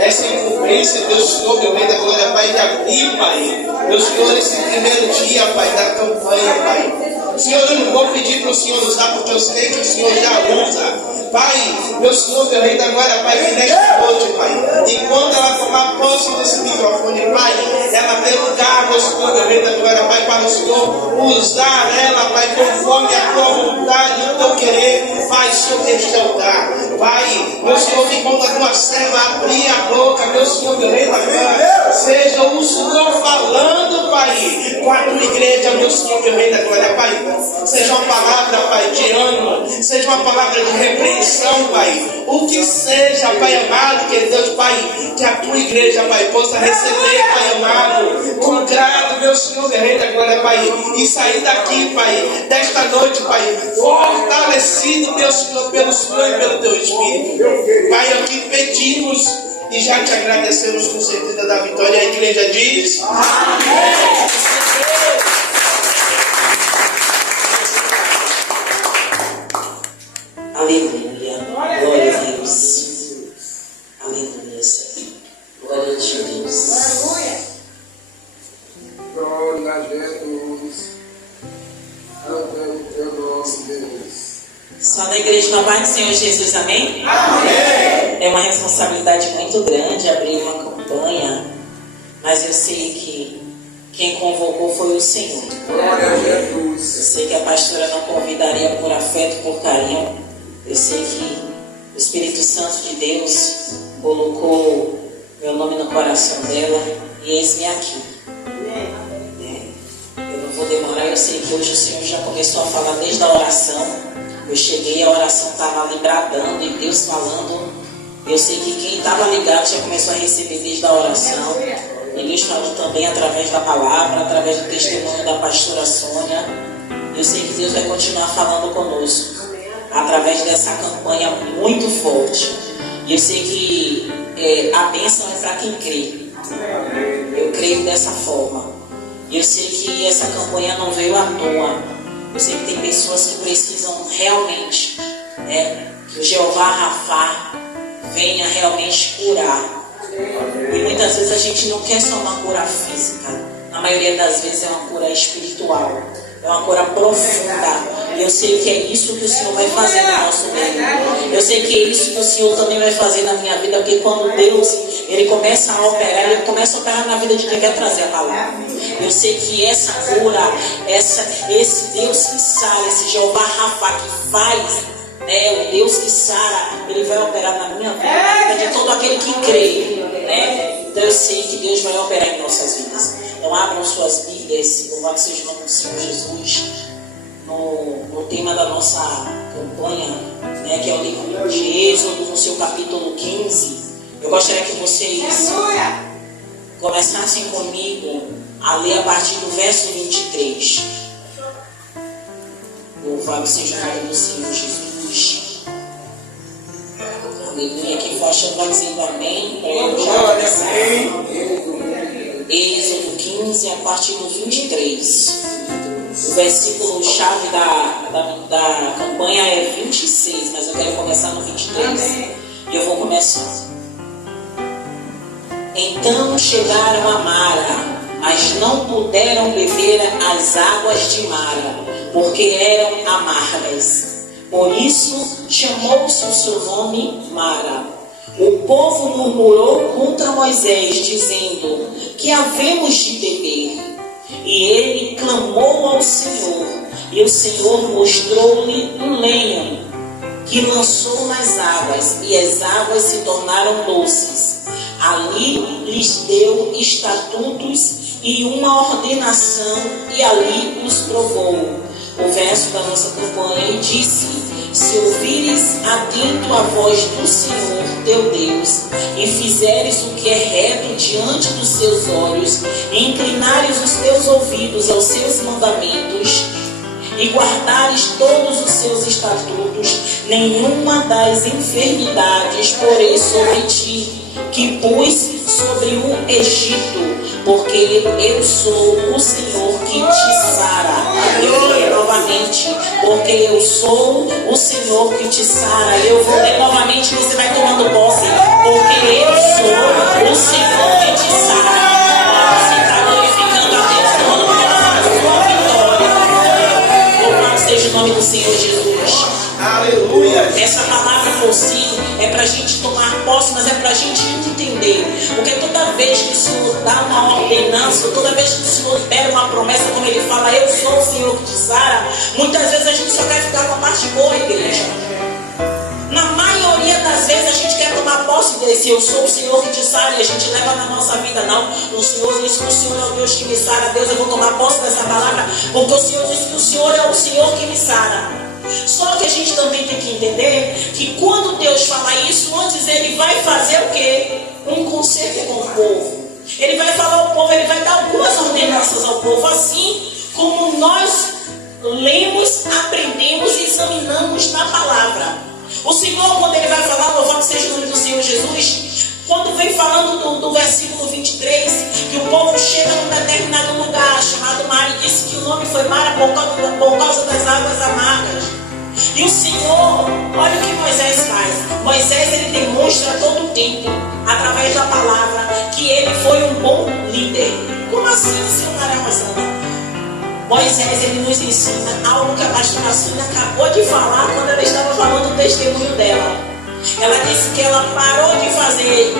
Essa incumbência, Deus Senhor, meu Rei da Glória, Pai, de abrir, Pai. Meu Senhor, esse primeiro dia, Pai, da campanha, Pai. Senhor, eu não vou pedir para o Senhor usar, porque eu sei que o Senhor já usa. Pai, meu Senhor, meu Rei da Glória, Pai, que nesta noite, Pai, e quando ela tomar posse desse microfone, Pai, ela tem lugar, meu Senhor, meu Rei da Glória, Pai, para o Senhor usar ela, Pai, conforme a tua vontade e o teu querer, Pai, sobre este altar. Pai, meu Senhor, que quando a tua serva abrir a boca, meu Senhor, meu Rei da Glória, seja o Senhor falando, Pai, com a tua igreja, meu Senhor, meu Rei da Glória, Pai, seja uma palavra, Pai, de ânimo, seja uma palavra de repreensão, Pai, o que seja, Pai amado, que Deus, Pai, que a tua igreja, Pai, possa receber, Pai amado, com grado, meu Senhor, meu Rei da Glória, Pai, e sair daqui, Pai, desta noite, Pai, fortalecido, meu Senhor, pelo Senhor e pelo teu Espírito. Pai, aqui pedimos e já te agradecemos com certeza da vitória. A igreja diz: amém. Aleluia. Glória a Deus. Aleluia, Senhor. Glória a Deus. Aleluia. Glória a Jesus. Aleluia, Deus. Só na igreja na paz do Senhor Jesus, amém? amém. É uma responsabilidade muito grande abrir uma campanha, mas eu sei que quem convocou foi o Senhor. Glória a Jesus. Eu sei que a pastora não convidaria por afeto, por carinho. Eu sei que o Espírito Santo de Deus colocou meu nome no coração dela e eis-me aqui. Eu não vou demorar, eu sei que hoje o Senhor já começou a falar desde a oração. Eu cheguei, a oração estava ali bradando e Deus falando. Eu sei que quem estava ligado já começou a receber desde a oração. E Deus falou também através da palavra, através do testemunho da pastora Sônia. Eu sei que Deus vai continuar falando conosco através dessa campanha muito forte. E eu sei que a bênção é para quem crê. Eu creio dessa forma. E eu sei que essa campanha não veio à toa. Eu sei que tem pessoas que precisam realmente, que o Jeová Rafá venha realmente curar. E muitas vezes a gente não quer só uma cura física. Na maioria das vezes é uma cura espiritual. É uma cura profunda. E eu sei que é isso que o Senhor vai fazer no nosso meio. Eu sei que é isso que o Senhor também vai fazer na minha vida. Porque quando Deus, Ele começa a operar, Ele começa a operar na vida de quem quer trazer a palavra. Eu sei que essa cura, esse Deus que sara, esse Jeová Rafá que faz, o Deus que sara, Ele vai operar na minha vida, na vida de todo aquele que crê. Então eu sei que Deus vai operar em nossas vidas. Então abram suas Bíblias, louvado seja o nome do Senhor Jesus, no tema da nossa campanha, que é o livro de Êxodo, no seu capítulo 15. Eu gostaria que vocês começassem comigo a ler a partir do verso 23. Louvado seja o nome do Senhor Jesus. Aleluia. Quem for achando vai dizendo amém. Para eu já começar. Êxodo 15, a partir do 23. O versículo chave da campanha é 26, mas eu quero começar no 23. E eu vou começar. Então chegaram a Mara, mas não puderam beber as águas de Mara, porque eram amargas. Por isso chamou-se o seu nome Mara. O povo murmurou contra Moisés, dizendo: que havemos de beber? E ele clamou ao Senhor, e o Senhor mostrou-lhe um lenho que lançou nas águas, e as águas se tornaram doces. Ali lhes deu estatutos e uma ordenação, e ali os provou. O verso da nossa campanha, e disse: se ouvires atento a voz do Senhor teu Deus, e fizeres o que é reto diante dos seus olhos, e inclinares os teus ouvidos aos seus mandamentos, e guardares todos os seus estatutos, nenhuma das enfermidades porei sobre ti, que pus sobre o Egito, porque eu sou o Senhor que te sara. Porque eu sou o Senhor que te sara. Eu vou ler novamente, você vai tomando posse. Porque eu sou o Senhor que te sara. Você está glorificando a Deus, tomando a sua vitória. Louvado seja o nome do Senhor Jesus. Aleluia. Essa palavra por si é para a gente tomar posse, mas é para a gente entender. Porque toda vez que o Senhor dá uma ordenança, toda vez que o Senhor libera uma promessa, como Ele fala, eu sou o Senhor que te sara, muitas vezes a gente só quer ficar com a parte boa, igreja. Na maioria das vezes a gente quer tomar posse desse eu sou o Senhor que te sara, e a gente leva na nossa vida, não. O Senhor diz que o Senhor é o Deus que me sara. Deus, eu vou tomar posse dessa palavra, porque o Senhor diz que o Senhor é o Senhor que me sara. Só que a gente também tem que entender que quando Deus fala isso, antes Ele vai fazer o quê? Um conserto com o povo. Ele vai falar ao povo, Ele vai dar algumas ordenanças ao povo, assim como nós lemos, aprendemos e examinamos na palavra. O Senhor, quando Ele vai falar, louvado seja o nome do Senhor Jesus, quando vem falando do versículo 23, que o povo chega num determinado lugar chamado Mara, e disse que o nome foi Mara por causa das águas amargas. E o Senhor, olha o que Moisés faz. Moisés, ele demonstra todo o tempo, através da palavra, que ele foi um bom líder. Como assim, Senhora Rosana? Moisés, ele nos ensina algo que a pastora Sônia acabou de falar quando ela estava falando do testemunho dela. Ela disse que ela parou de fazer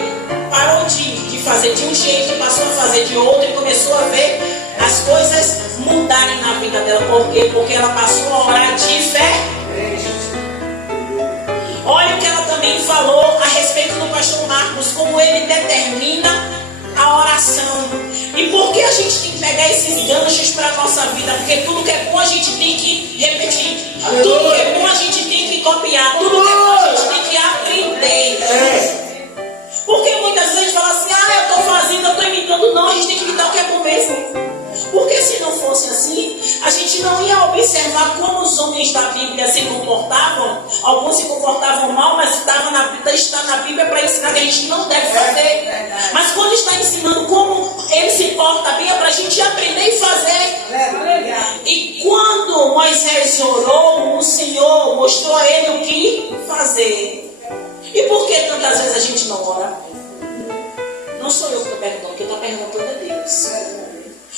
de um jeito, passou a fazer de outro e começou a ver as coisas mudarem na vida dela. Por quê? Porque ela passou a orar de fé. Olha o que ela também falou a respeito do pastor Marcos, como ele determina a oração. E por que a gente tem que pegar esses ganchos para a nossa vida? Porque tudo que é bom a gente tem que repetir. Tudo que é bom a gente tem que copiar. Tudo que é bom a gente tem que aprender. Porque muitas vezes a gente fala assim, eu estou fazendo, eu estou imitando. Não, a gente tem que imitar o que é bom mesmo. Porque se não fosse assim, a gente não ia observar como os homens da Bíblia se comportavam. Alguns se comportavam mal, mas está na Bíblia para ensinar que a gente não deve fazer. Mas quando está ensinando como ele se porta bem, é para a gente aprender e fazer. E quando Moisés orou, o Senhor mostrou a ele o que fazer. E por que tantas vezes a gente não ora? Não sou eu que estou perguntando, quem está perguntando é Deus.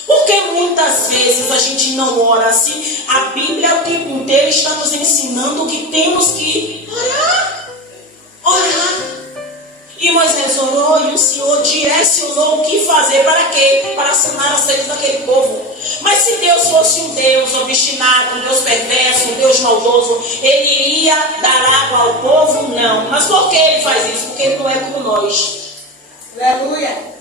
Porque muitas vezes a gente não ora assim. A Bíblia o tempo inteiro está nos ensinando que temos que orar. E Moisés orou e o Senhor direcionou o que fazer. Para quê? Para sanar a sede daquele povo. Mas se Deus fosse um Deus obstinado, um Deus perverso, um Deus maldoso, Ele iria dar água ao povo? Não. Mas por que Ele faz isso? Porque Ele não é como nós. Aleluia.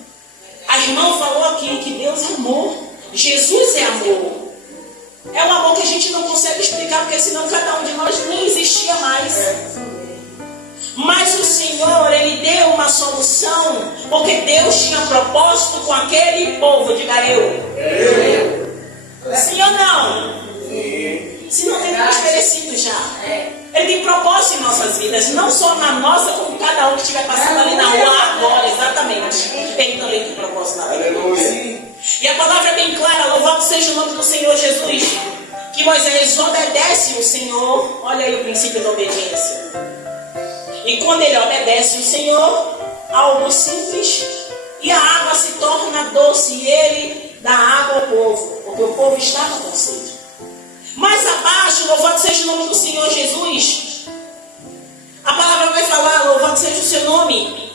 A irmã falou aqui que Deus é amor. Jesus é amor. É um amor que a gente não consegue explicar, porque senão cada um de nós nem existia mais. Mas o Senhor, Ele deu uma solução, porque Deus tinha propósito com aquele povo. Diga eu. Sim ou não? Se não tem perecido já. Ele tem propósito em nossas vidas, não só na nossa, como cada um que estiver passando ali na rua agora, exatamente. Ele também tem propósito na vida. E a palavra é bem clara, louvado seja o nome do Senhor Jesus, que Moisés obedece o Senhor. Olha aí o princípio da obediência. E quando ele obedece o Senhor, algo simples, e a água se torna doce, e ele dá água ao povo, porque o povo estava com sede. Mais abaixo, louvado seja o nome do Senhor Jesus, a palavra vai falar, louvado seja o seu nome.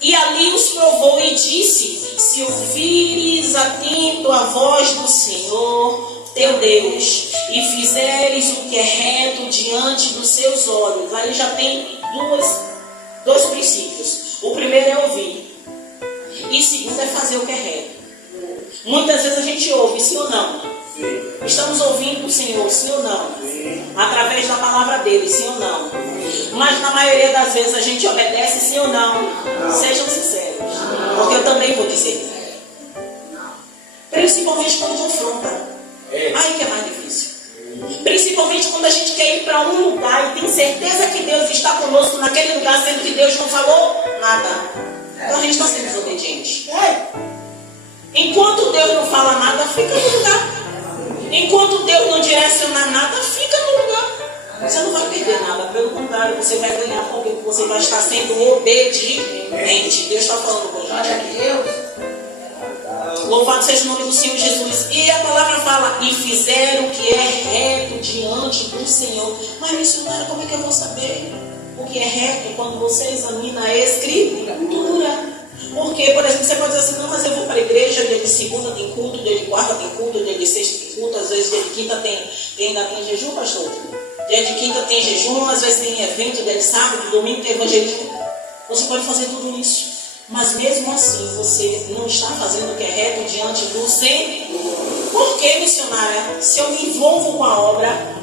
E ali os provou e disse: se ouvires atento a voz do Senhor teu Deus, e fizeres o que é reto diante dos seus olhos. Aí já tem dois princípios. O primeiro é ouvir, e o segundo é fazer o que é reto. Muitas vezes a gente ouve, sim ou não? Sim. Estamos ouvindo o Senhor, sim ou não? Sim. Através da palavra dele, sim ou não? Sim. Mas na maioria das vezes a gente obedece, sim ou não? Não. Sejam sinceros, porque eu também vou dizer. Principalmente quando confronta. Aí que é mais difícil. Principalmente quando a gente quer ir para um lugar e tem certeza que Deus está conosco naquele lugar, sendo que Deus não falou nada. Então a gente está sendo desobediente. Enquanto Deus não fala nada, fica no lugar. Enquanto Deus não direciona nada, fica no Você não vai perder nada, pelo contrário, você vai ganhar porque você vai estar sendo obediente. Deus está falando com a gente aqui. Louvado seja o nome do Senhor Jesus. E a palavra fala, e fizeram o que é reto diante do Senhor. Mas missionária, como é que eu vou saber o que é reto quando você examina a Escritura? Porque, por exemplo, você pode dizer assim, não, mas eu vou para a igreja, dia de segunda tem culto, dia de quarta tem culto, dia de sexta tem culto, às vezes dia de quinta ainda tem jejum, pastor? Dia de quinta tem jejum, às vezes tem evento, dia de sábado, domingo tem evangelismo. Você pode fazer tudo isso. Mas mesmo assim, você não está fazendo o que é reto diante do Senhor. Por que, missionária? Se eu me envolvo com a obra,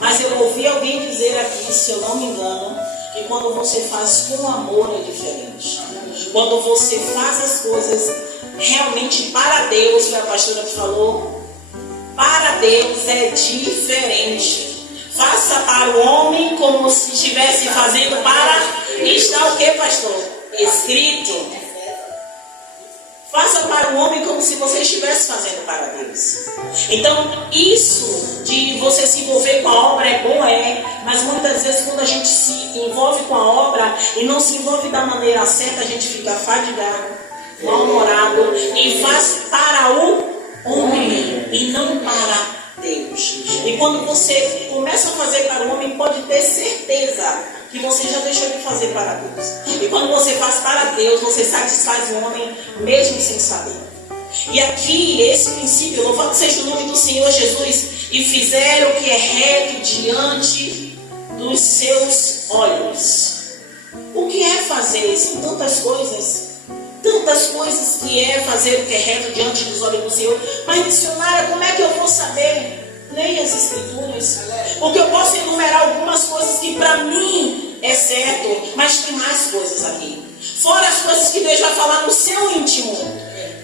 mas eu ouvi alguém dizer aqui, se eu não me engano, que quando você faz com amor é diferente. Quando você faz as coisas realmente para Deus, que a pastora que falou, para Deus é diferente. Faça para o homem como se estivesse fazendo para... Está o que, pastor? Escrito. Faça para o homem como se você estivesse fazendo para Deus. Então, isso de você se envolver com a obra é bom, mas muitas vezes quando a gente se envolve com a obra e não se envolve da maneira certa, a gente fica fadigado, mal-humorado e faz para o homem e não para Deus. E quando você começa a fazer para o homem, pode ter certeza que você já deixou de fazer para Deus. E quando você faz para Deus, você satisfaz o homem mesmo sem saber. E aqui, esse princípio, louvado seja o nome do Senhor Jesus, e fizeram o que é reto diante dos seus olhos. O que é fazer? São tantas coisas que é fazer o que é reto diante dos olhos do Senhor. Mas, missionária, como é que eu vou saber? Leia as Escrituras. Porque eu posso enumerar algumas coisas que para mim é certo, mas tem mais coisas aqui. Fora as coisas que Deus vai falar no seu íntimo.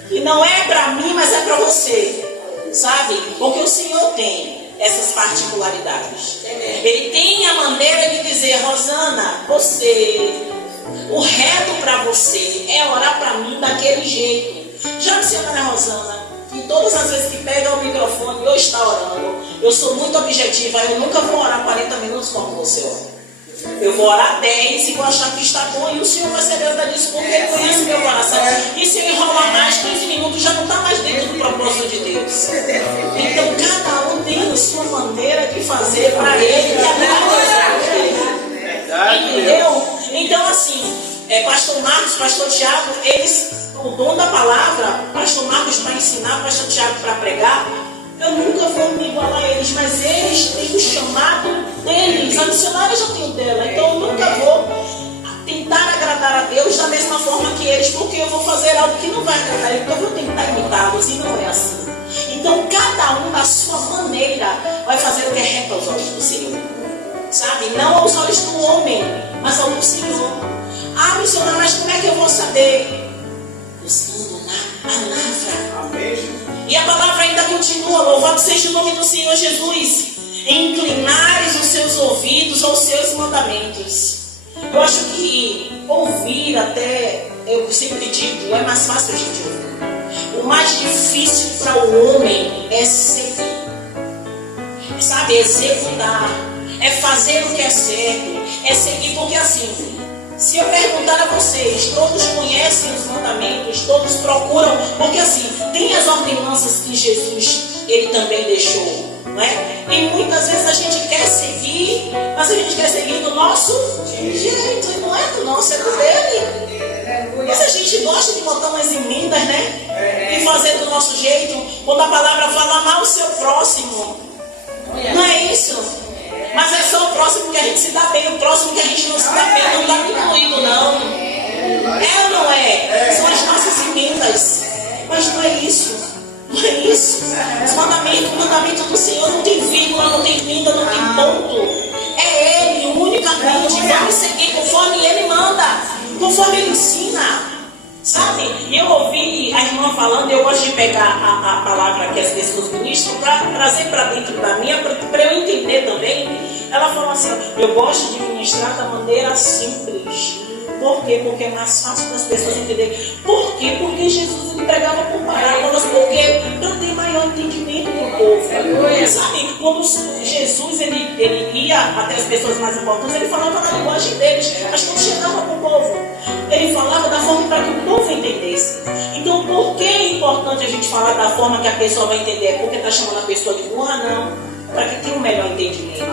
Que não é para mim, mas é para você. Sabe? Porque o Senhor tem essas particularidades. Ele tem a maneira de dizer, Rosana, o reto para você é orar para mim daquele jeito. Já a senhora Rosana, que todas as vezes que pega o microfone eu está orando, eu sou muito objetiva, eu nunca vou orar 40 minutos como você ora. Eu vou orar 10 e vou achar que está bom, e o Senhor vai saber da disso porque Ele conhece meu coração. E se eu enrolar mais 15 minutos, já não está mais dentro do propósito de Deus. Então cada um tem a sua maneira de fazer para Ele, que agrada. Entendeu? Então assim, pastor Marcos, pastor Tiago, eles, o dom da palavra, pastor Marcos para ensinar, pastor Tiago para pregar, eu nunca vou me igualar a eles, mas eles têm o chamado deles. A missionária já tem o dela, então eu nunca vou tentar agradar a Deus da mesma forma que eles, porque eu vou fazer algo que não vai agradar eles, então eu vou tentar imitá-los, e não é assim. Então cada um, na sua maneira, vai fazer o que é reto aos olhos do Senhor. Sabe? Não aos olhos do homem, mas ao do Senhor. Ah, missionária, mas como é que eu vou saber? Buscando na palavra. Amém. E a palavra ainda continua, louvado seja o nome do Senhor Jesus. Inclinares os seus ouvidos aos seus mandamentos. Eu acho que ouvir até, eu sempre digo, é mais fácil a gente ouvir. O mais difícil para o homem é seguir. Sabe, executar. É fazer o que é certo. É seguir, porque assim, se eu perguntar a vocês, todos conhecem os mandamentos, todos procuram, porque assim, tem as ordenanças que Jesus, Ele também deixou, não é? E muitas vezes a gente quer seguir, mas a gente quer seguir do nosso jeito, e não é do nosso, é do dele. Mas a gente gosta de botar umas emendas, né? E fazer do nosso jeito, quando a palavra fala amar o seu próximo, não é isso? Mas é só o próximo que a gente se dá bem, o próximo que a gente não se dá bem, não está diminuindo, não. É ou não é? São as nossas emendas. Mas não é isso. Não é isso. O mandamento do Senhor não tem vírgula, não tem vinda, não tem ponto. É Ele, unicamente. Vamos seguir conforme Ele manda, conforme Ele ensina. Sabe? E eu ouvi a irmã falando, eu gosto de pegar a palavra que as pessoas ministram para trazer para dentro da minha, para eu entender também. Ela falou assim, eu gosto de ministrar da maneira simples. Por quê? Porque é mais fácil para as pessoas entenderem. Por quê? Porque Jesus ele pregava por parábolas. Por quê? Para ter maior entendimento do povo. Sabe, quando Jesus ele ia até as pessoas mais importantes, ele falava na linguagem deles, mas não chegava para o povo. Ele falava da forma para que o povo entendesse. Então, por que é importante a gente falar da forma que a pessoa vai entender? Porque está chamando a pessoa de burra? Não. Para que tenha um melhor entendimento.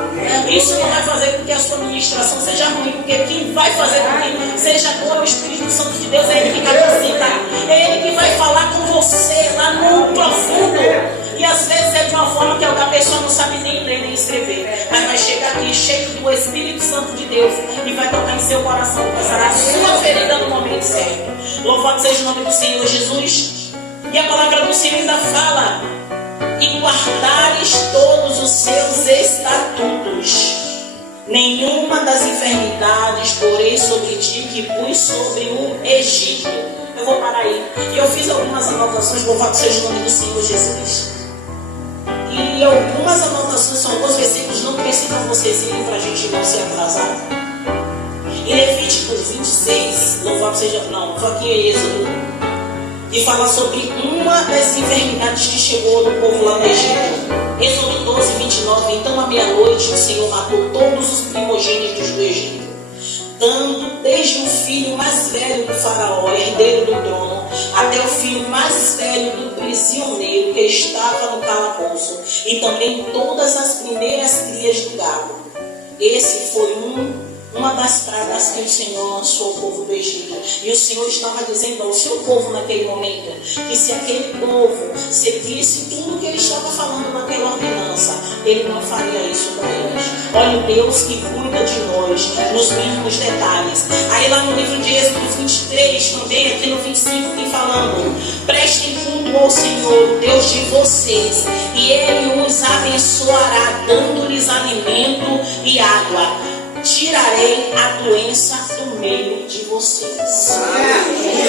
Isso não vai fazer com que a sua ministração seja ruim, porque quem vai fazer com que seja bom é o Espírito Santo de Deus, é Ele que capacita, é Ele que vai falar com você lá no profundo. E às vezes é de uma forma que a pessoa não sabe nem ler nem escrever, mas vai chegar aqui cheio do Espírito Santo de Deus e vai tocar em seu coração, passará a sua ferida no momento certo. Louvado seja o nome do Senhor Jesus. E a palavra do Senhor ainda fala: e guardares todos os seus estatutos, nenhuma das enfermidades porei sobre ti que pus sobre o Egito. Eu vou parar aí. E eu fiz algumas anotações, louvado seja o nome do Senhor Jesus. E algumas anotações, são alguns versículos, não precisam vocês irem para a gente não se atrasar. Em Levíticos 26, louvado seja, não, só aqui é Êxodo, e fala sobre uma das enfermidades que chegou no povo lá no Egito. Êxodo 12, 29. Então, à meia-noite, o Senhor matou todos os primogênitos do Egito, dando desde o filho mais velho do faraó, herdeiro do trono, até o filho mais velho do prisioneiro que estava no calabouço, e também todas as primeiras crias do gado. Esse foi uma das pragas que o Senhor lançou ao povo do Egito. E o Senhor estava dizendo ao seu povo naquele momento que se aquele povo seguisse tudo que ele estava falando naquela ordenança, ele não faria isso com eles. Olha o Deus que cuida de nós nos mínimos detalhes. Aí lá no livro de Êxodo 23, também aqui no 25, tem falando: prestem culto ao Senhor, o Deus de vocês, e Ele os abençoará, dando-lhes alimento e água. Tirarei a doença do meio de vocês.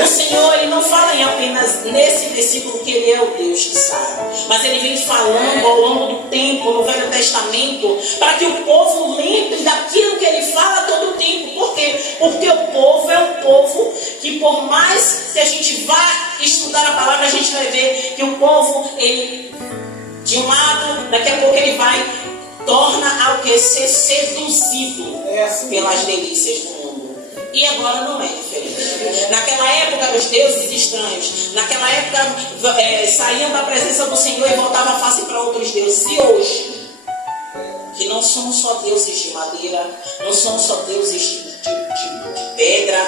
O Senhor, Ele não fala em apenas nesse versículo que Ele é o Deus que sara, mas Ele vem falando ao longo do tempo, no Velho Testamento, para que o povo lembre daquilo que Ele fala todo o tempo. Por quê? Porque o povo é um povo que, por mais que a gente vá estudar a palavra, a gente vai ver que o povo, ele, de um lado, daqui a pouco ele vai torna ao que ser seduzido pelas delícias do mundo. E agora não é diferente. Naquela época, os deuses estranhos, naquela época, saíam da presença do Senhor e voltavam a face para outros deuses. E hoje, que não somos só deuses de madeira, não somos só deuses de pedra,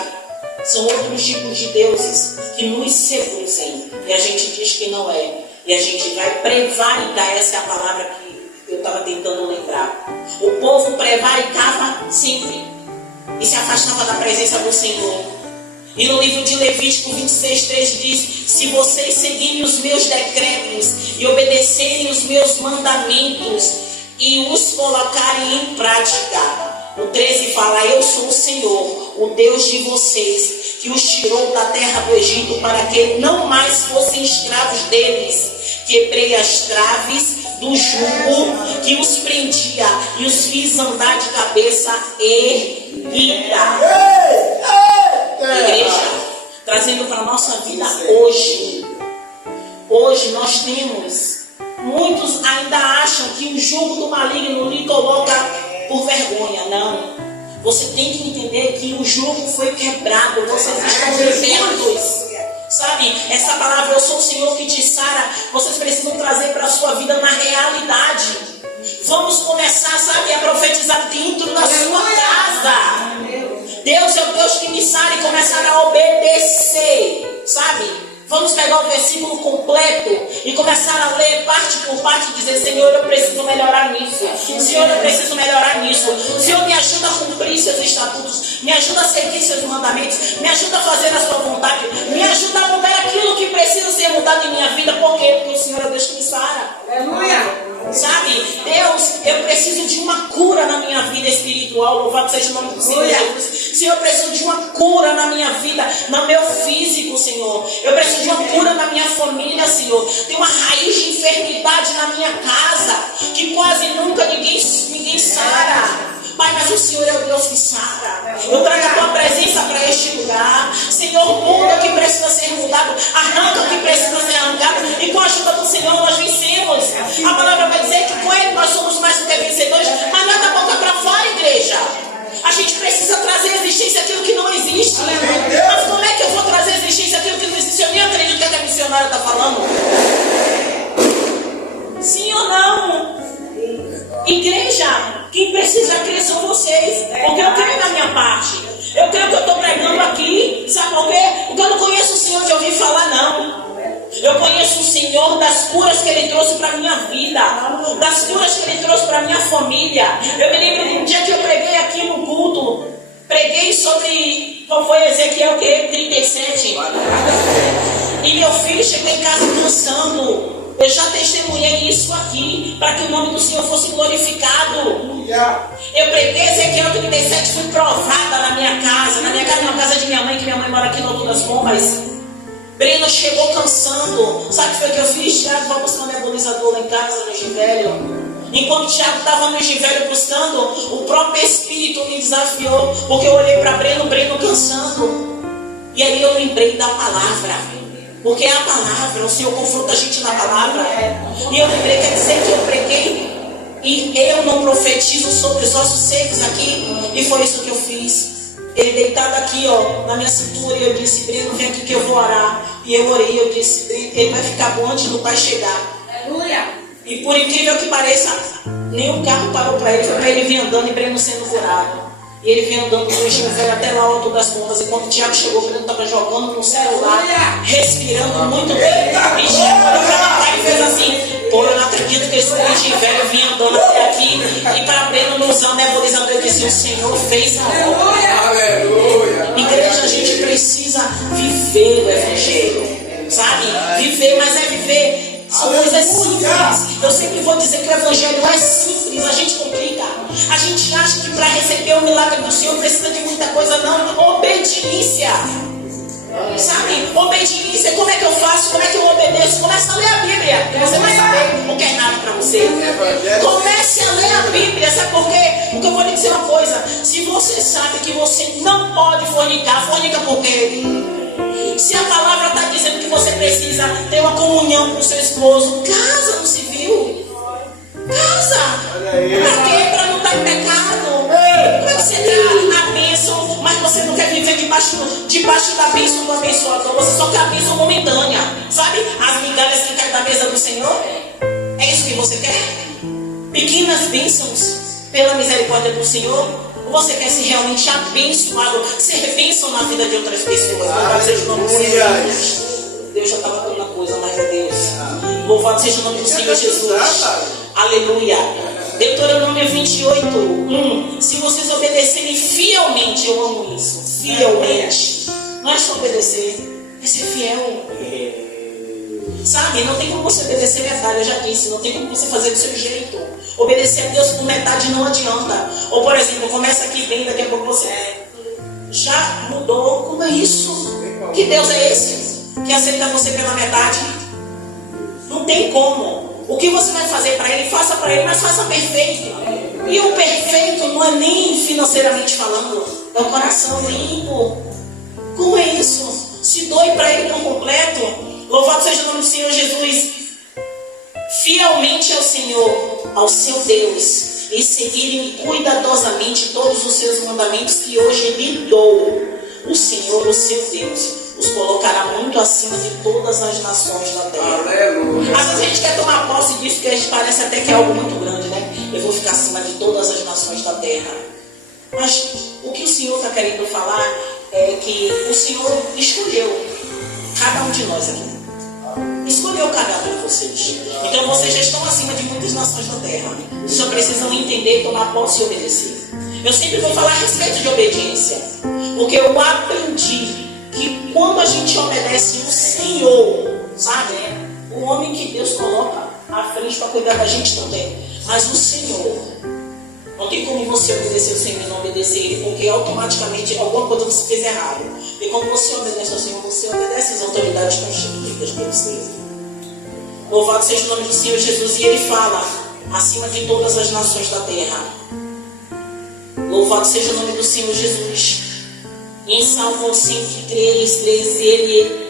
são outros tipos de deuses que nos seduzem. E a gente diz que não é. E a gente vai prevaricar, essa é a palavra que eu estava tentando lembrar. O povo prevaricava sempre e se afastava da presença do Senhor. E no livro de Levítico 26, 3 diz: se vocês seguirem os meus decretos e obedecerem os meus mandamentos e os colocarem em prática. O 13 fala: eu sou o Senhor, o Deus de vocês, que os tirou da terra do Egito para que não mais fossem escravos deles. Quebrei as traves do jugo que os prendia e os fiz andar de cabeça erguida. Igreja, trazendo para a nossa vida hoje. Hoje nós temos, muitos ainda acham que o jugo do maligno lhe coloca por vergonha. Não. Você tem que entender que o jugo foi quebrado. Vocês estão libertos. Sabe, essa palavra, eu sou o Senhor que te sara, vocês precisam trazer para a sua vida na realidade. Vamos começar, sabe, a profetizar dentro da sua casa. Deus é o Deus que me sara, e começar a obedecer, sabe? Vamos pegar o versículo completo e começar a ler parte por parte e dizer: Senhor, eu preciso melhorar nisso. Senhor, eu preciso melhorar nisso. Senhor, me ajuda a cumprir seus estatutos. Me ajuda a seguir seus mandamentos. Me ajuda a fazer a sua vontade. Me ajuda a mudar aquilo que precisa ser mudado em minha vida. Por quê? Porque o Senhor é Deus que me sara. Aleluia. Sabe, Deus, eu preciso de uma cura na minha vida espiritual. Louvado seja o nome do Senhor Jesus. Senhor, eu preciso de uma cura na minha vida, no meu físico, Senhor. Eu preciso de uma cura na minha família, Senhor. Tem uma raiz de enfermidade na minha casa que quase nunca ninguém sara. Pai, mas o Senhor é o Deus que sara. Eu trago a tua presença para este lugar. Senhor, muda o que precisa ser mudado. Arranca o que precisa ser arrancado. E com a ajuda do Senhor nós vencemos. A palavra vai dizer que com Ele nós somos mais do que vencedores. Mas não é da boca para fora, igreja. A gente precisa trazer à existência aquilo que não existe. Mas como é que eu vou trazer à existência aquilo que não existe? Eu nem acredito que a missionária está falando. Sim ou não? Igreja, quem precisa crer são vocês. Porque eu creio na minha parte. Eu creio que eu estou pregando aqui. Sabe por quê? Porque eu não conheço o Senhor de ouvir falar, não. Eu conheço o Senhor das curas que Ele trouxe para a minha vida, das curas que Ele trouxe para a minha família. Eu me lembro de um dia que eu preguei aqui no culto. Preguei sobre, qual foi Ezequiel 37. E meu filho chegou em casa cansando. Eu já testemunhei isso aqui, para que o nome do Senhor fosse glorificado. Eu preguei Ezequiel 37, fui provada na minha casa, na casa de minha mãe, que minha mãe mora aqui no Alto das Bombas. Breno chegou cansando. Sabe o que foi que eu fiz? Tiago, vai buscar um nebulizador lá em casa, no Givelho. Enquanto o Tiago estava no Givelho buscando, o próprio Espírito me desafiou. Porque eu olhei para Breno cansando. E aí eu lembrei da palavra. Porque é a palavra, o Senhor confronta a gente na palavra. E eu lembrei, quer dizer que eu preguei e eu não profetizo sobre os ossos secos aqui. E foi isso que eu fiz. Ele deitado aqui, ó, na minha cintura, e eu disse: Breno, vem aqui que eu vou orar. E eu orei, eu disse: Breno, ele vai ficar bom antes do pai chegar. Aleluia. E por incrível que pareça, nenhum carro parou para ele, foi para ele vir andando e Breno sendo curado. E ele vinha andando no Givelho até lá Alto das Bombas. E quando o Tiago chegou, Breno estava jogando no celular, respirando muito bem. E Tiago olhou para lá e fez assim: pô, eu não acredito que esse Givelho vinha andando até aqui. E para Breno não usar o nebulizador, eu disse: o Senhor fez a obra. Aleluia. Igreja, a gente precisa viver o Evangelho, sabe? Viver, mas é viver. São coisas simples. Eu sempre vou dizer que o Evangelho é simples, a gente complica. A gente acha que para receber o milagre do Senhor precisa de muita coisa, não. Obediência. Sabe? Obediência. Como é que eu faço? Como é que eu obedeço? Começa a ler a Bíblia, que você vai saber o que é errado para você. Comece a ler a Bíblia. Sabe por quê? Porque eu vou lhe dizer uma coisa: se você sabe que você não pode fornicar, fornica por quê? Se a palavra está dizendo que você precisa ter uma comunhão com o seu esposo, casa no civil. Casa. Para quê? Para não estar em pecado. Como é que você tem a bênção, mas você não quer viver debaixo da bênção do abençoador? Você só quer a bênção momentânea. Sabe? As migalhas que caem da mesa do Senhor. É isso que você quer? Pequenas bênçãos pela misericórdia do Senhor. Ou você quer ser realmente abençoado, ser bênção na vida de outras pessoas? Louvado seja o nome do Senhor. Deus já estava dando a coisa, mas é Deus. Louvado seja o nome do Senhor Jesus. Aleluia. Deuteronômio 28:1. Se vocês obedecerem fielmente, eu amo isso. Fielmente. Não é só obedecer, é ser fiel. Sabe, não tem como você obedecer metade, eu já disse. Não tem como você fazer do seu jeito. Obedecer a Deus por metade não adianta. Ou por exemplo, começa aqui bem, daqui a pouco você já mudou. Como é isso? Que Deus é esse? Que aceita você pela metade? Não tem como. O que você vai fazer para Ele, faça para Ele, mas faça perfeito. E o perfeito não é nem financeiramente falando, é o coração limpo. Como é isso? Se doe para Ele por completo. Louvado seja o nome do Senhor Jesus. Fielmente ao Senhor, ao seu Deus, e seguirem cuidadosamente todos os seus mandamentos que hoje lhe dou. O Senhor, o seu Deus, os colocará muito acima de todas as nações da terra. Aleluia. Às vezes a gente quer tomar posse disso, porque a gente parece até que é algo muito grande, né? Eu vou ficar acima de todas as nações da terra. Mas o que o Senhor está querendo falar é que o Senhor escolheu cada um de nós aqui. Escolheu cada um de vocês. Então vocês já estão acima de muitas nações da terra. Vocês só precisam entender, tomar posse e obedecer. Eu sempre vou falar a respeito de obediência, porque eu aprendi que quando a gente obedece o Senhor, sabe? O homem que Deus coloca à frente para cuidar da gente também. Mas o Senhor, não tem como você obedecer o Senhor e não obedecer Ele, porque automaticamente alguma coisa você fez errado. E quando você obedece ao Senhor, você obedece às autoridades constituídas pelo Senhor. Louvado seja o nome do Senhor Jesus. E Ele fala: acima de todas as nações da terra. Louvado seja o nome do Senhor Jesus. Em Salmo 103, 13,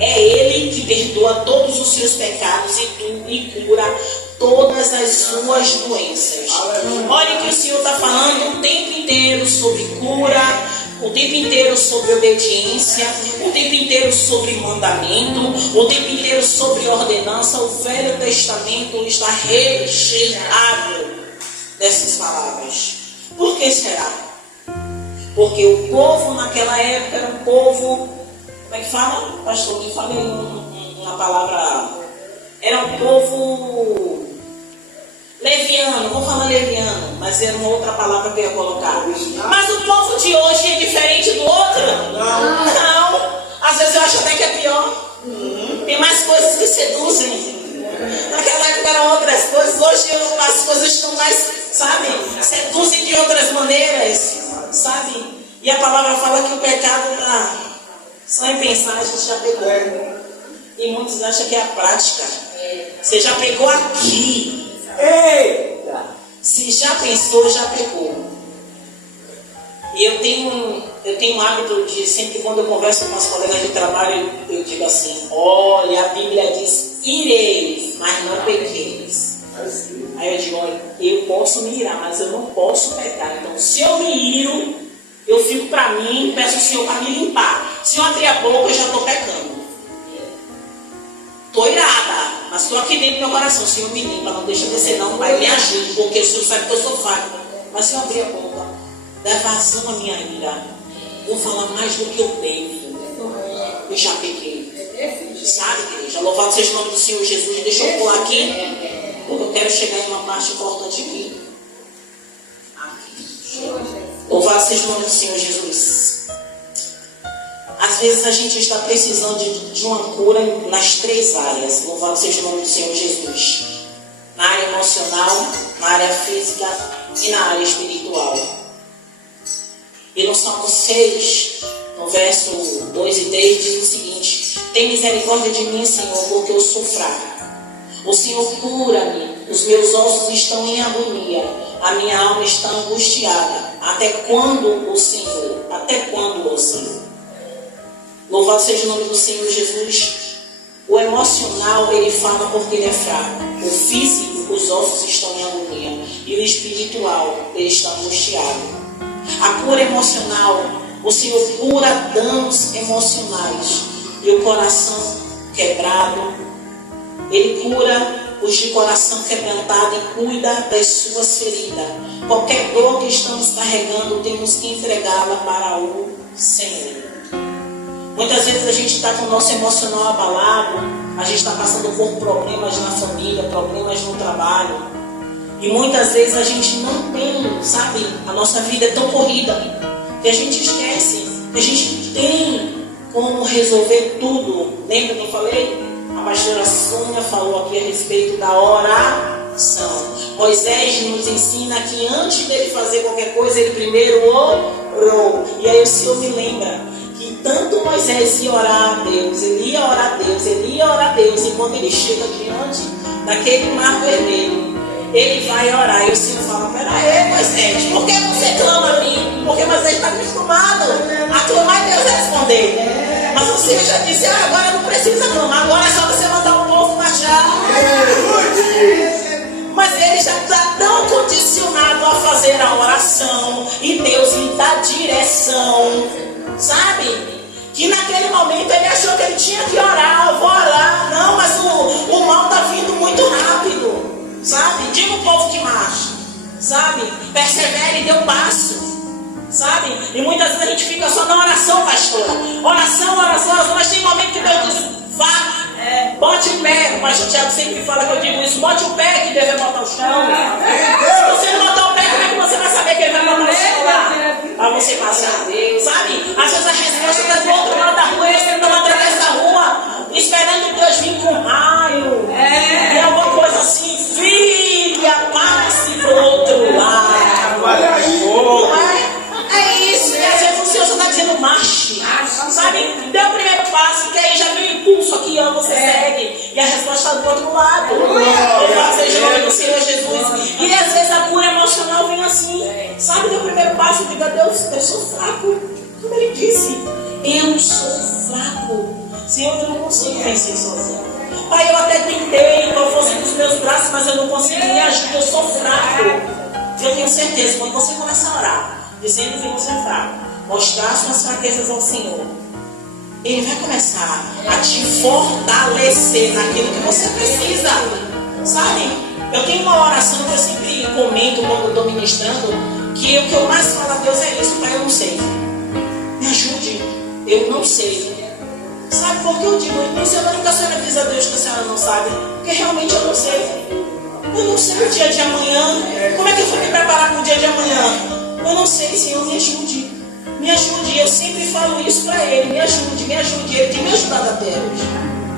é Ele que perdoa todos os seus pecados e cura todas as suas doenças. Olha que o Senhor está falando o tempo inteiro sobre cura, o tempo inteiro sobre obediência, o tempo inteiro sobre mandamento, o tempo inteiro sobre ordenança. O Velho Testamento está recheado dessas palavras. Por que será? Porque o povo naquela época era um povo, como é que fala? Pastor, me fale uma palavra. Era um povo leviano, vou falar leviano, mas era uma outra palavra que eu ia colocar. Mas o povo de hoje é diferente do outro? Não. Às vezes eu acho até que é pior. Tem mais coisas que seduzem. Naquela época eram outras coisas, hoje as coisas estão mais, sabe, seduzem de outras maneiras, sabe? E a palavra fala que o pecado está só em pensar, a gente já pegou. E muitos acham que é a prática. Você já pegou aqui. Eita! Se já pensou, já pegou. E eu tenho hábito de, sempre quando eu converso com as colegas de trabalho, eu digo assim: olha, a Bíblia diz, ireis, mas não pequeis. Aí eu digo: olha, eu posso me irar, mas eu não posso pecar. Então, se eu me iro, eu fico para mim, peço ao Senhor para me limpar. Se eu abrir a boca, eu já estou pecando. Estou irada, mas estou aqui dentro do meu coração. O Senhor me limpa, não deixa descer não, Pai, me ajude, porque o Senhor sabe que eu sou fraco. Mas se eu abrir a boca, dá vazão a minha ira, vou falar mais do que eu devo. Eu já peguei. Sabe, igreja? Louvado seja o nome do Senhor Jesus. Deixa eu pular aqui, porque eu quero chegar em uma parte importante aqui. Louvado seja o nome do Senhor Jesus. Às vezes a gente está precisando de uma cura nas 3 áreas. Louvado seja o nome do Senhor Jesus. Na área emocional, na área física e na área espiritual. E no Salmo 6, no verso 2 e 3, diz o seguinte: tem misericórdia de mim, Senhor, porque eu sou fraco. O Senhor cura-me, os meus ossos estão em agonia, a minha alma está angustiada. Até quando, o Senhor? Até quando, o Senhor? Louvado seja o nome do Senhor Jesus. O emocional, ele fala porque ele é fraco. O físico, os ossos estão em agonia. E o espiritual, ele está angustiado. A cura emocional, o Senhor cura danos emocionais. E o coração quebrado, Ele cura os de coração quebrantado e cuida das suas feridas. Qualquer dor que estamos carregando, temos que entregá-la para o Senhor. Muitas vezes a gente está com o nosso emocional abalado, a gente está passando por problemas na família, problemas no trabalho. E muitas vezes a gente não tem, sabe, a nossa vida é tão corrida, que a gente esquece, que a gente tem como resolver tudo. Lembra que eu falei? A pastora Sônia falou aqui a respeito da oração. Moisés nos ensina que antes dele fazer qualquer coisa, ele primeiro orou. E aí o Senhor me lembra que tanto Moisés ia orar a Deus, ele ia orar a Deus, ele ia orar a Deus. E quando ele chega diante daquele mar vermelho, ele vai orar. E o Senhor fala: peraí, Moisés, por que você clama a mim? Porque Moisés está acostumado a clamar e Deus responder. Mas o Senhor já disse: agora não precisa clamar, agora é só você mandar o povo marchar. Mas ele já está tão condicionado a fazer a oração, e Deus lhe dá direção, sabe? Que naquele momento ele achou que ele tinha que orar. Eu vou orar. Não, mas o mal está vindo muito rápido, sabe? Diga o povo que marcha, sabe? Persevere e dê um passo, sabe? E muitas vezes a gente fica só na oração, pastora. Oração, mas tem momento que Deus diz: vá, bote o pé. O pastor Tiago sempre fala que eu digo isso: bote o pé que deve botar o chão. Se você não botar o pé, como é que você vai saber que ele vai botar o chão lá? Para você passar, sabe? Às vezes a resposta está do outro lado da rua, eles estão através da rua, esperando Deus vir com raio. E alguma coisa assim: filha, passe para o outro lado. Não é? É isso, e às vezes o Senhor só está dizendo: marche, sabe? Dê o primeiro passo, que aí já vem o impulso aqui, ó, você segue, e a resposta está do outro lado. Louvado seja o nome do Senhor Jesus. E às vezes a cura emocional vem assim, sabe? Dê o primeiro Senhor, eu não consigo vencer sozinho. Pai, eu até tentei com a força dos meus braços, mas eu não consigo. Me ajuda, eu sou fraco. Eu tenho certeza, quando você começa a orar, dizendo que você é fraco, mostrar suas fraquezas ao Senhor, Ele vai começar a te fortalecer naquilo que você precisa. Sabe? Eu tenho uma oração que eu sempre comento quando estou ministrando, que o que eu mais falo a Deus é isso: Pai, eu não sei. Me ajude, eu não sei. Sabe por que eu digo? Então, senhora, nunca a senhora diz a Deus que a senhora não sabe, porque realmente eu não sei. Eu não sei o dia de amanhã. Como é que eu vou me preparar para o dia de amanhã? Eu não sei, Senhor, me ajude. Me ajude. Eu sempre falo isso para Ele. Me ajude, me ajude. Ele tem me ajudado até hoje.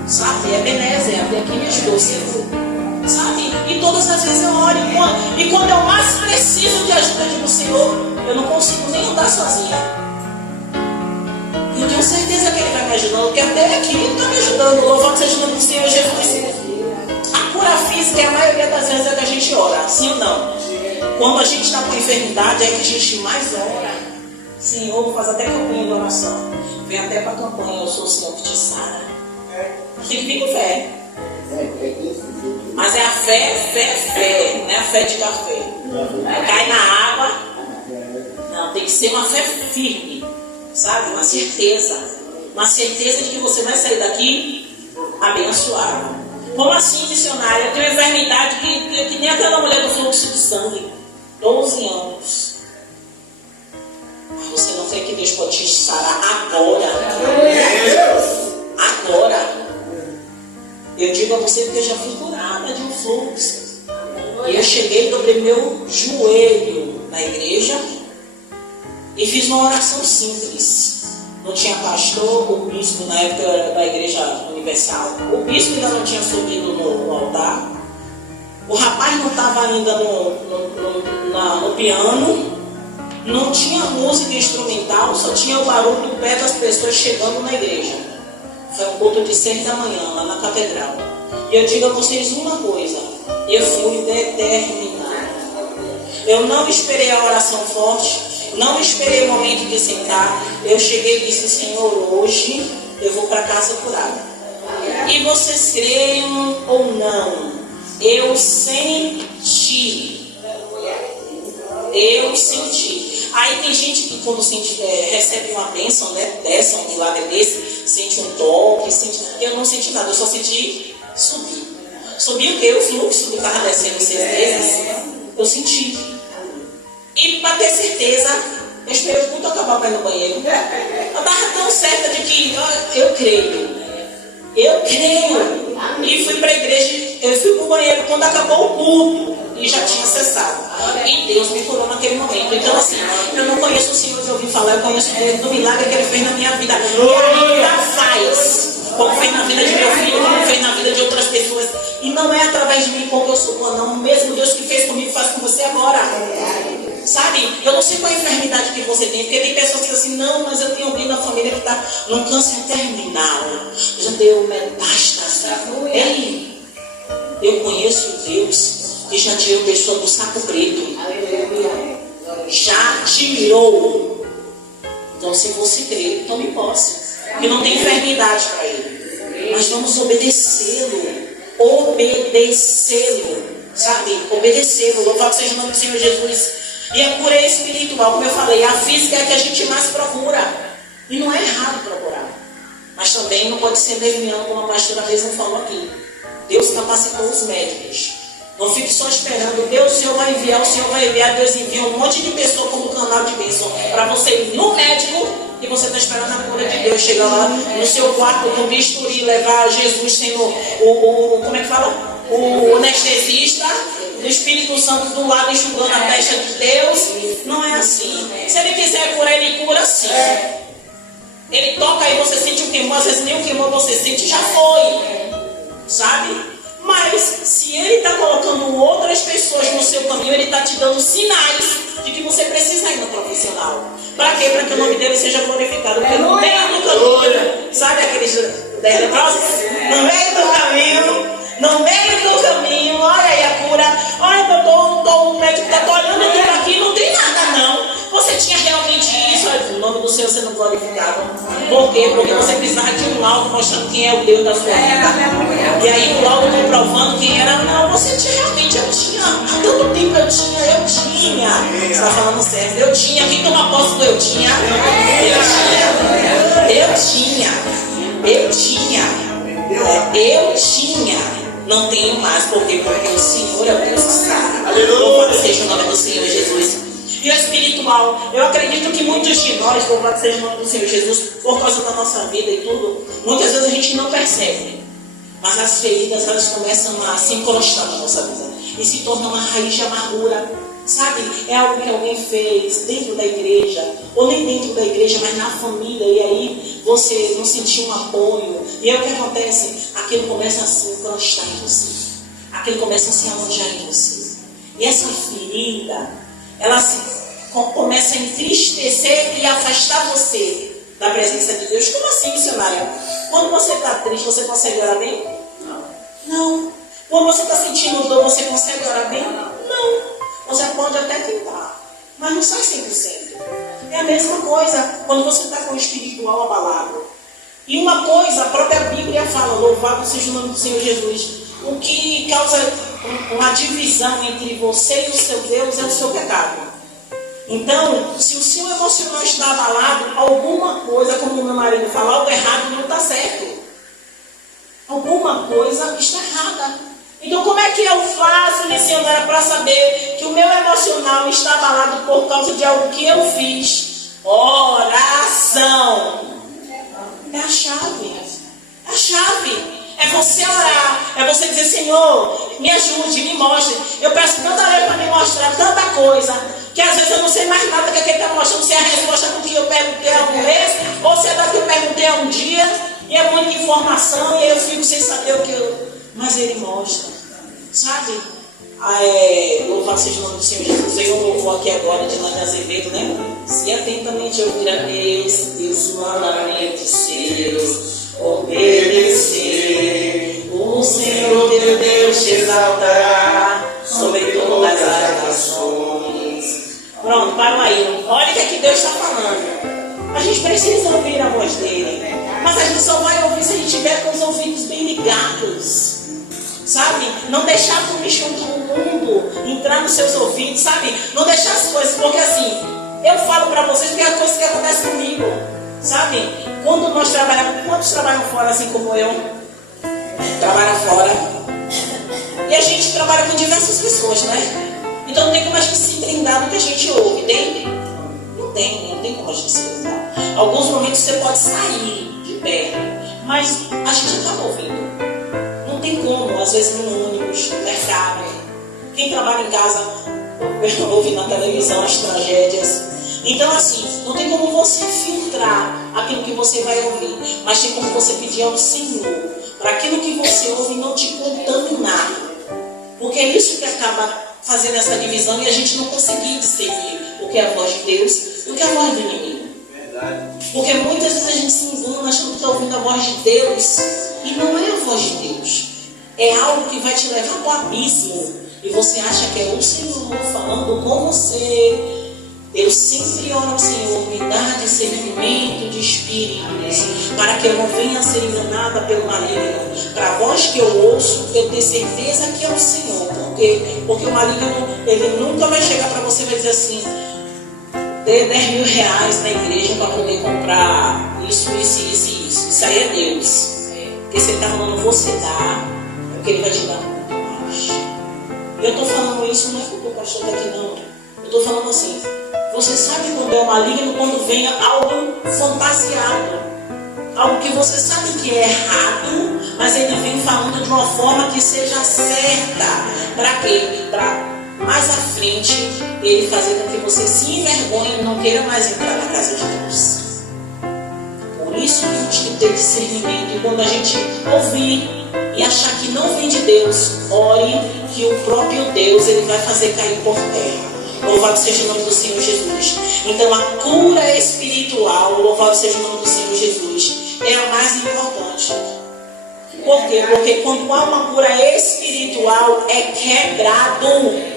Sabe? É Ebenezer, até aqui me ajudou, Senhor. Sabe? E todas as vezes eu oro. E quando eu mais preciso de ajuda do Senhor, eu não consigo nem andar sozinha. Eu tenho certeza que Ele vai me ajudando, porque até aqui Ele está me ajudando. Louvado seja o nome do Senhor Jesus. A cura física, a maioria das vezes é que a gente ora, sim ou não? Quando a gente está com enfermidade, é que a gente mais ora. Senhor, faz até campanha de oração. Vem até para a campanha, eu sou o Senhor que te sara. Tem que vir com fé. Mas é a fé, não é a fé de café. Cai na água. Não, tem que ser uma fé firme. Sabe? Uma certeza de que você vai sair daqui abençoado. Como assim, missionária? Eu tenho enfermidade que nem aquela mulher do fluxo de sangue. 12 anos. Você não crê que Deus pode te sarar agora? Agora. Eu digo a você porque eu já fui curada de um fluxo. E eu cheguei e dobrei meu joelho na igreja e fiz uma oração simples. Não tinha pastor, o bispo na época era da Igreja Universal. O bispo ainda não tinha subido no altar. O rapaz não estava ainda no piano. Não tinha música instrumental, só tinha o barulho do pé das pessoas chegando na igreja. Foi um culto de 6 da manhã, lá na catedral. E eu digo a vocês uma coisa: eu fui determinada. Eu não esperei a oração forte. Não esperei o momento de sentar. Eu cheguei e disse: Senhor, hoje eu vou para casa curada. E vocês creiam ou não, eu senti. Aí tem gente que quando recebe uma bênção, né, dessa, um milagre desse, sente um toque, eu não senti nada, eu só senti subir. Subir o quê? O fluxo que estava descendo 6 meses, eu senti. E para ter certeza, eu esperei muito acabar para ir no banheiro. Eu estava tão certa de que eu creio. E fui para a igreja, eu fui para o banheiro quando acabou o culto e já tinha cessado. E Deus me curou naquele momento. Então assim, eu não conheço o Senhor, eu ouvi falar, eu conheço o Deus do milagre que Ele fez na minha vida. E ainda faz, como fez na vida de meu filho, como fez na vida de outras pessoas. E não é através de mim porque eu sou boa, não. O mesmo Deus que fez comigo faz com você agora. Sabe? Eu não sei qual é a enfermidade que você tem, porque tem pessoas que dizem assim: não, mas eu tenho alguém na família que está num câncer terminal, já deu metástase. Ei, eu conheço Deus que já tirou pessoa do saco preto. Já tirou. Então, se você crer, tome posse. Porque não tem enfermidade para Ele. Mas vamos obedecê-lo. Sabe? Obedecê-lo. Louvado seja o nome do Senhor Jesus. E a cura é espiritual, como eu falei. A física é a que a gente mais procura. E não é errado procurar. Mas também não pode ser leviano, como a pastora mesmo falou aqui. Deus capacitou os médicos. Não fique só esperando. Deus, o Senhor vai enviar. Deus envia um monte de pessoa como canal de bênção para você ir no médico e você está esperando a cura de Deus. Chega lá no seu quarto, no bisturi, levar Jesus sendo como é que fala? O anestesista, o Espírito Santo do lado enxugando a testa de Deus. Não é assim. Se Ele quiser curar, Ele cura sim. Ele toca aí, você sente um queimou, às vezes nem o queimou você sente, já foi. Sabe? Mas se Ele está colocando outras pessoas no seu caminho, Ele está te dando sinais de que você precisa ir no profissional. Para quê? Para que o nome dele seja glorificado. Porque no meio do caminho, sabe aqueles 10 leprosos? No meio do caminho, olha aí a cura. Olha, doutor, o médico está olhando tudo aqui, não tem nada não. Você tinha realmente isso, olha, no nome do Senhor sendo glorificado. Por quê? Porque você precisava de um laudo mostrando quem é o Deus da sua vida. E aí o laudo comprovando quem era. Não, você tinha realmente, eu tinha. Há tanto tempo eu tinha. Você está falando certo. Eu tinha. Quem toma posse do eu tinha? Eu tinha. Não tenho mais. Por quê? Porque o Senhor é o Deus que sabe. Louvado seja o nome do Senhor Jesus. E o espiritual, eu acredito que muitos de nós, louvado seja o nome do Senhor Jesus, por causa da nossa vida e tudo, muitas vezes a gente não percebe. Mas as feridas, elas começam a se encrostar na nossa vida. E se torna uma raiz de amargura. Sabe? É algo que alguém fez dentro da igreja, ou nem dentro da igreja, mas na família. E aí você não sentiu um apoio. E aí o que acontece? Aquilo começa a se encrostar em você. Aquilo começa a se alojar em você. E essa ferida, ela começa a entristecer e afastar você da presença de Deus. Como assim, missionária? Quando você está triste, você consegue orar bem? Não. Quando você está sentindo dor, você consegue orar bem? Não. Você pode até tentar, mas não sai 100%. É a mesma coisa quando você está com o espiritual abalado. E uma coisa, a própria Bíblia fala, louvado seja o nome do Senhor Jesus, o que causa uma divisão entre você e o seu Deus é o seu pecado. Então, se o seu emocional está abalado, alguma coisa, como o meu marido fala, algo errado não está certo. Alguma coisa está errada. Então, como é que eu faço, missionária, para saber que o meu emocional está abalado por causa de algo que eu fiz? Oração. É a chave. É a chave. É você orar. É você dizer, Senhor, me ajude, me mostre. Eu peço tanta lei para me mostrar tanta coisa, que às vezes eu não sei mais nada que ele está mostrando, se é a resposta do que eu perguntei há um mês, ou se é da que eu perguntei há um dia, e é muita informação, e eu fico sem saber o que eu... Mas ele mostra, sabe? Louvado seja o nome do Senhor Jesus. Eu louvou aqui agora de Nani Azevedo, né? Se atentamente ouvir a Deus humanamente seus, obedecer, o Senhor teu Deus te exaltará sobre todas as nações. Pronto, parou aí. Olha o que aqui Deus está falando. A gente precisa ouvir a voz dele, mas a gente só vai ouvir se a gente tiver com os ouvidos bem ligados. Sabe? Não deixar o bicho do mundo entrar nos seus ouvidos, sabe? Não deixar as coisas, porque assim, eu falo para vocês que é a coisa que acontece comigo, sabe? Quando nós trabalhamos, quantos trabalham fora assim como eu? Trabalham fora. E a gente trabalha com diversas pessoas, né? Então não tem como a gente se brindar no que a gente ouve, tem? Não tem como a gente se brindar. Alguns momentos você pode sair de perto, mas a gente acaba ouvindo. Não tem como, às vezes no ônibus, no mercado. Quem trabalha em casa ouve na televisão as tragédias. Então assim, não tem como você filtrar aquilo que você vai ouvir, mas tem como você pedir ao Senhor para aquilo que você ouve não te contaminar. Porque é isso que acaba fazendo essa divisão e a gente não conseguir discernir o que é a voz de Deus e o que é a voz do inimigo. Porque muitas vezes a gente se engana achando que está ouvindo a voz de Deus e não é a voz de Deus. É algo que vai te levar para o abismo e você acha que é o Senhor falando com você. Eu sempre oro ao Senhor, me dá discernimento de espíritos, para que eu não venha a ser enganada pelo maligno. Para a voz que eu ouço, eu tenho certeza que é o Senhor. Por quê? Porque o maligno, ele nunca vai chegar para você e vai dizer assim, dê 10 mil reais na igreja para poder comprar isso. Isso aí é Deus. Porque se ele está falando você dá, é porque ele vai te dar muito mais. Eu estou falando isso não é porque o pastor está aqui não. Eu estou falando assim, você sabe quando é o maligno, quando vem algo fantasiado, algo que você sabe que é errado, mas ele vem falando de uma forma que seja certa. Para quê? Para mais à frente ele fazer com que você se envergonhe e não queira mais entrar na casa de Deus. Por isso que a gente tem que ter discernimento. E quando a gente ouvir e achar que não vem de Deus, ore que o próprio Deus ele vai fazer cair por terra. Louvado seja o nome do Senhor Jesus. Então a cura espiritual, louvado seja o nome do Senhor Jesus, é a mais importante. Por quê? Porque quando há uma cura espiritual, é quebrado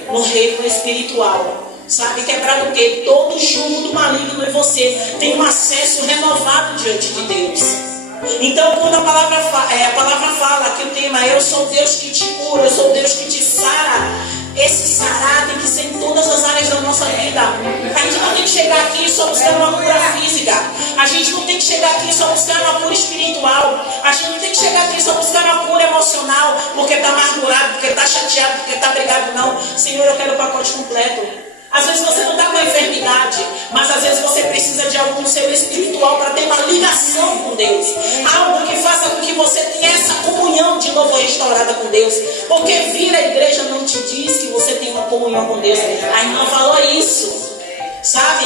no reino espiritual. Sabe, quebrado o quê? Todo jugo do maligno em você tem um acesso renovado diante de Deus. Então, quando a palavra fala que o tema é: eu sou Deus que te cura, eu sou Deus que te sara, esse sarar tem que ser em todas as áreas da nossa vida. A gente não tem que chegar aqui só buscando uma cura física. A gente não tem que chegar aqui só buscando uma cura espiritual. A gente não tem que chegar aqui só buscando uma cura emocional, porque está amargurado, porque está chateado, porque está brigado. Não, Senhor, eu quero o pacote completo. Às vezes você não está com a enfermidade, mas às vezes você precisa de algo no seu espiritual para ter uma ligação com Deus. Algo que faça com que você tenha essa comunhão de novo restaurada com Deus. Porque vir à igreja não te diz que você tem uma comunhão com Deus. A irmã falou isso, sabe?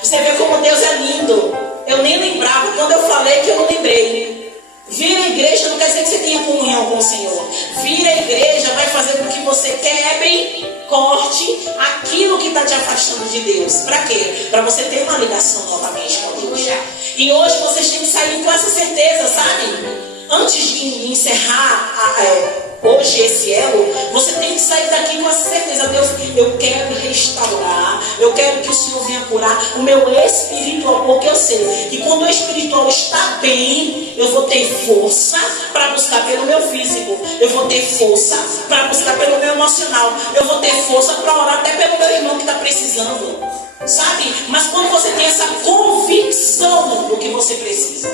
Você vê como Deus é lindo. Eu nem lembrava, quando eu falei que eu não lembrei. Vir à igreja não quer dizer que você tenha comunhão com o Senhor. Vir à igreja vai fazer com que você quebre, corte aquilo que está te afastando de Deus. Para quê? Para você ter uma ligação novamente com Deus. E hoje vocês têm que sair com essa certeza, sabe? Antes de encerrar hoje esse elo, você tem que sair daqui com essa certeza: Deus, eu quero restaurar, eu quero que o Senhor venha curar o meu espiritual, porque eu sei que quando o espiritual está bem, eu vou ter força para buscar pelo meu físico, eu vou ter força para buscar pelo meu emocional, eu vou ter força para orar até pelo meu irmão que está precisando, sabe? Mas quando você tem essa convicção do que você precisa,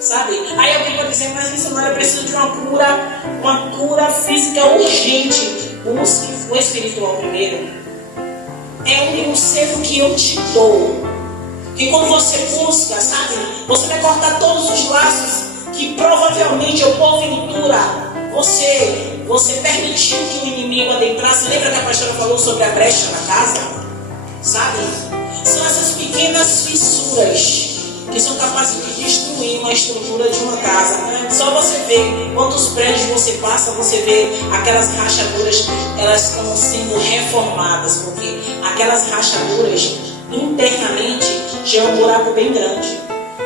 sabe? Aí alguém vai dizer: mas missionário, eu preciso de uma cura física urgente. Busque o espiritual primeiro. É um conselho que eu te dou. Que quando você busca, sabe, você vai cortar todos os laços que provavelmente, ou porventura, você permitiu que o inimigo adentrasse. Lembra que a pastora falou sobre a brecha na casa? Sabe? São essas pequenas fissuras que são capazes de destruir uma estrutura de uma casa. Só você vê quantos prédios você passa, você vê aquelas rachaduras, elas estão sendo reformadas, porque aquelas rachaduras internamente já é um buraco bem grande.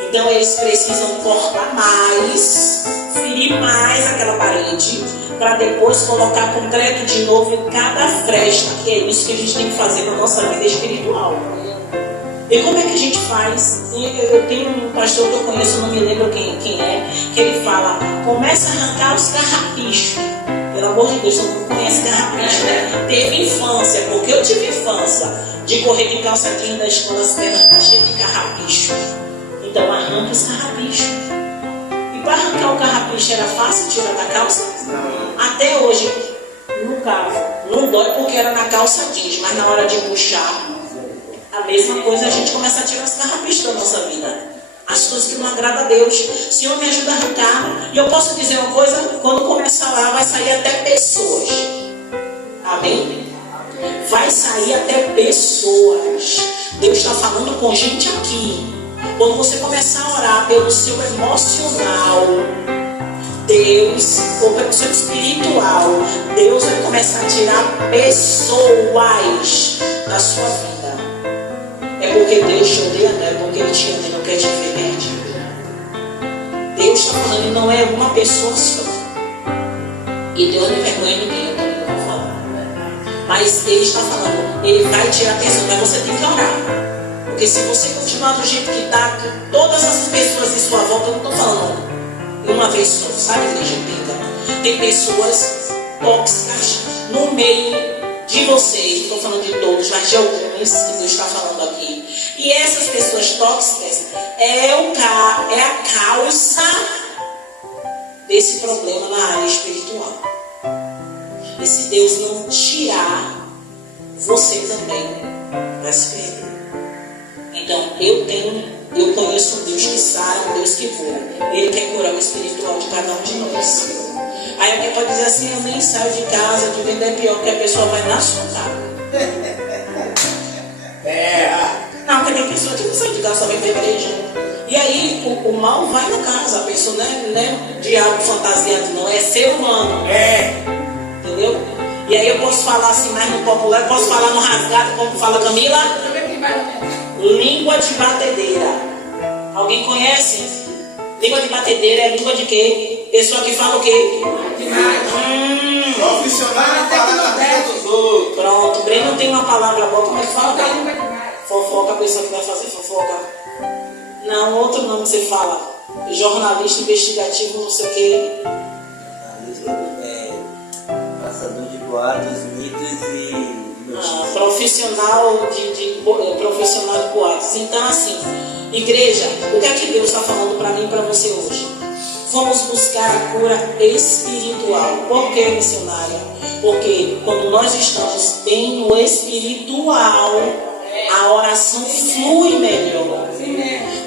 Então eles precisam cortar mais, ferir mais aquela parede, para depois colocar concreto de novo em cada fresta. E é isso que a gente tem que fazer na nossa vida espiritual. E como é que a gente faz? Eu tenho um pastor que eu conheço, não me lembro quem é, que ele fala: começa a arrancar os carrapichos. Pelo amor de Deus, você não conhece carrapicho, né? Teve infância, porque eu tive infância de correr de calça jeans da escola, as pernas estão cheias de carrapicho. Então arranca os carrapichos. E para arrancar o carrapicho era fácil tirar da calça? Até hoje, no carro, não dói porque era na calça jeans, mas na hora de puxar, a mesma coisa, a gente começa a tirar os carrapichos da nossa vida. As coisas que não agradam a Deus. Senhor, me ajuda a arrancar. E eu posso dizer uma coisa: quando começar lá, vai sair até pessoas. Amém? Vai sair até pessoas. Deus está falando com gente aqui. Quando você começar a orar pelo seu emocional, Deus, ou pelo seu espiritual, Deus vai começar a tirar pessoas da sua vida. É porque Deus te odeia, não é porque Ele te ama e não quer te ver perdido. Deus está falando, e não é uma pessoa só. E Deus não envergonha ninguém, eu também não vou falar. Mas Ele está falando, Ele vai tirar pessoas, mas você tem que orar. Porque se você continuar do jeito que está, com todas as pessoas em sua volta, eu não estou falando uma vez só, sabe, igreja bíblica? Tem pessoas tóxicas no meio de vocês, não estou falando de todos, mas de alguns que Deus está falando aqui. E essas pessoas tóxicas é a causa desse problema na área espiritual. E se Deus não tirar, você também vai se perder. Então, eu conheço um Deus que sara, um Deus que cura. Ele quer curar o espiritual de cada um de nós. Aí alguém pode dizer assim: eu nem saio de casa, de vender é pior, que a pessoa vai na sua casa. Não, porque tem pessoa que não sai de casa, só vem para a igreja. E aí o mal vai na casa, a pessoa não é diabo fantasiado, não, é ser humano. Entendeu? E aí eu posso falar assim mais no popular, eu posso falar no rasgado, como fala Camila? Língua de batedeira. Alguém conhece? Língua de batedeira é língua de quê? Pessoa que fala o quê? Profissional para falar na vida dos outros. Pronto, o Breno tem uma palavra boa, como é que fala? Tá nunca demais. Fofoca, a pessoa que vai fazer fofoca. Não, outro nome que você fala. Jornalista investigativo, não sei o quê. Passador de boatos, mitos e notícias. Profissional profissional de boatos. Então, assim, igreja, o que é que Deus está falando para mim e para você hoje? Vamos buscar a cura espiritual. Por que, missionária? Porque quando nós estamos bem no espiritual, a oração flui melhor,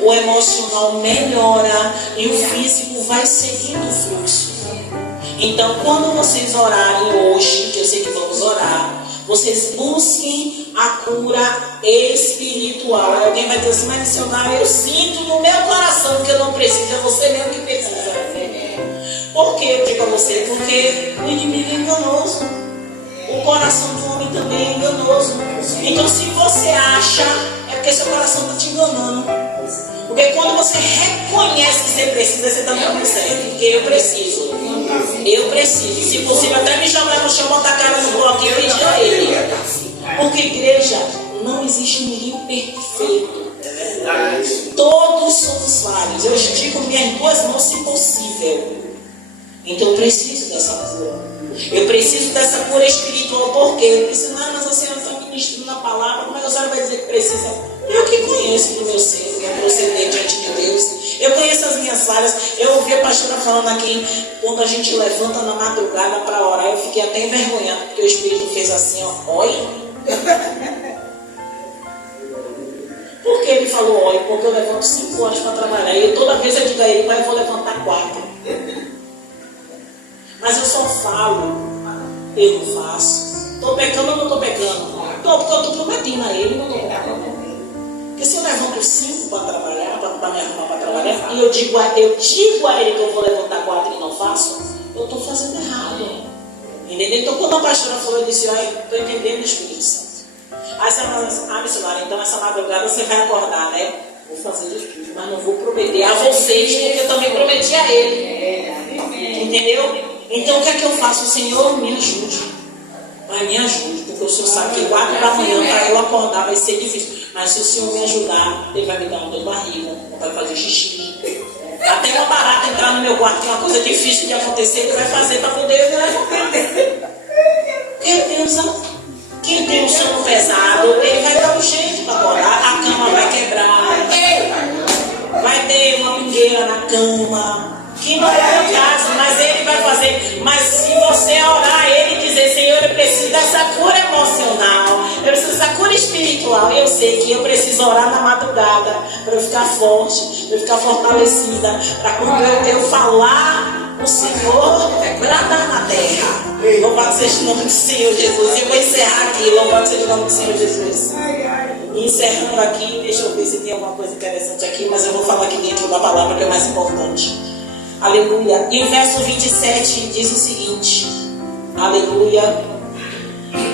o emocional melhora e o físico vai seguindo o fluxo. Então, quando vocês orarem hoje, que eu sei que vamos orar, vocês busquem a cura espiritual. Aí alguém vai dizer assim, mas missionário, eu sinto no meu coração que eu não preciso, é você mesmo que precisa. Por que eu digo a você? Porque o inimigo é enganoso. O coração do homem também é enganoso. Então, se você acha, é porque seu coração está te enganando. Porque quando você reconhece que você precisa, você está no caminho certo. Porque eu preciso. Eu preciso. Se possível, até me jogar no chão, botar a cara no bloquinho e pedir a ele. Porque, igreja, não existe ninguém perfeito. Todos somos falhos. Eu estico minhas duas mãos se possível. Então eu preciso dessa cura. Eu preciso dessa cura espiritual. Por quê? Porque senão, mas a senhora está ministrando na palavra. Como é que a senhora vai dizer que precisa? Eu que conheço do meu ser, do meu proceder diante de Deus. Eu conheço as minhas falhas. Eu ouvi a pastora falando aqui, quando a gente levanta na madrugada para orar, eu fiquei até envergonhado, porque o Espírito fez assim, ó, oi. Por que ele falou oi? Porque eu levanto 5 horas para trabalhar. E toda vez eu digo a ele, mas eu vou levantar 4. Mas eu só falo, eu não faço. Estou pecando ou não estou pecando? Estou, porque eu estou prometendo a ele, não estou pecando. Porque se eu levanto 5 para trabalhar, para me arrumar para trabalhar, e eu digo a ele que eu vou levantar 4 e não faço, eu estou fazendo errado. Entendeu? Então quando a pastora falou, eu disse, olha, estou entendendo o Espírito Santo. Aí você fala assim, missionária, então essa madrugada você vai acordar, né? Vou fazer o Espírito, mas não vou prometer a vocês, porque eu também prometi a ele. Entendeu? Então o que é que eu faço? Senhor, me ajude. Pai, me ajude, porque o Senhor sabe que 4 da manhã para eu acordar vai ser difícil. Mas se o Senhor me ajudar, Ele vai me dar uma dor de barriga, vai fazer xixi. Até uma barata entrar no meu quarto, que é uma coisa difícil de acontecer, Ele vai fazer para poder eu me levantar. Quem tem um sono pesado, ele vai dar um jeito para acordar, a cama vai quebrar, vai ter uma pingueira na cama. Que não é o caso, mas ele vai fazer. Mas se você orar a ele e dizer, Senhor, eu preciso dessa cura emocional, eu preciso dessa cura espiritual, eu sei que eu preciso orar na madrugada para eu ficar forte, para eu ficar fortalecida, para quando eu falar, o Senhor bradar na terra. Louvado seja o nome do Senhor Jesus. E eu vou encerrar aqui, louvado seja o nome do Senhor Jesus. E encerrando aqui, deixa eu ver se tem alguma coisa interessante aqui, mas eu vou falar aqui dentro da palavra que é mais importante. Aleluia. E o verso 27 diz o seguinte: aleluia.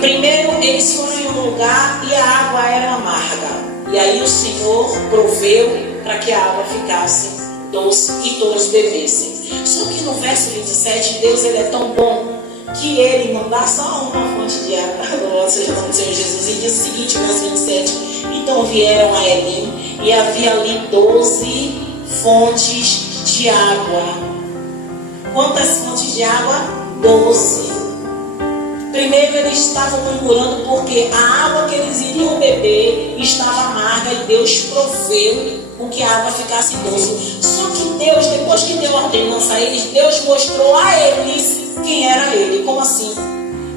Primeiro eles foram em um lugar e a água era amarga. E aí o Senhor proveu para que a água ficasse doce e todos bebessem. Só que no verso 27, Deus ele é tão bom que ele não dá só uma fonte de água. Louvado seja o nome do Senhor Jesus. E diz o seguinte, verso 27: então vieram a Elim e havia ali 12 fontes de água. Quantas fontes de água? 12. Primeiro eles estavam murmurando porque a água que eles iriam beber estava amarga e Deus proveu com que a água ficasse doce. Só que Deus, depois que deu ordenança a eles, Deus mostrou a eles quem era ele. Como assim?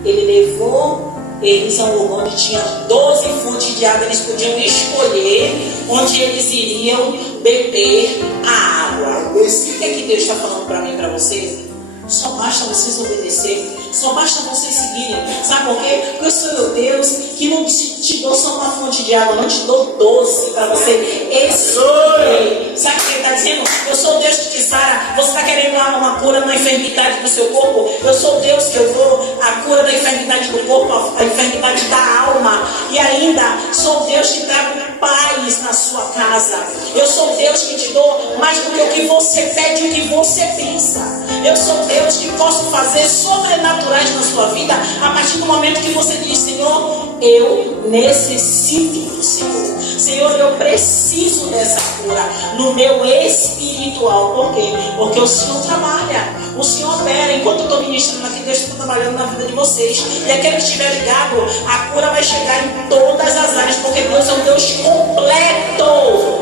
Ele levou eles a um lugar onde tinha 12 fontes de água. Eles podiam escolher onde eles iriam beber a água. O que é que Deus está falando para mim e para vocês? Só basta vocês obedecerem, só basta vocês seguirem. Sabe por quê? Porque eu sou o Deus que não te dou só uma fonte de água, não te dou 12 para você escolher. Sabe o que ele está dizendo? Eu sou o Deus que te sara. Você está querendo uma cura na enfermidade do seu corpo? Eu sou o Deus que eu dou a cura da enfermidade do corpo, a enfermidade da alma. E ainda sou o Deus que trago paz na sua casa. Eu sou o Deus que te dou mais do que o que você pede e o que você pensa. Eu sou Deus que posso fazer sobrenaturais na sua vida a partir do momento que você diz, Senhor, eu necessito do Senhor. Senhor, eu preciso dessa cura no meu espiritual. Por quê? Porque o Senhor trabalha, o Senhor opera. Enquanto eu estou ministrando aqui, Deus está trabalhando na vida de vocês. E aquele que estiver ligado, a cura vai chegar em todas as áreas, porque Deus é um Deus completo.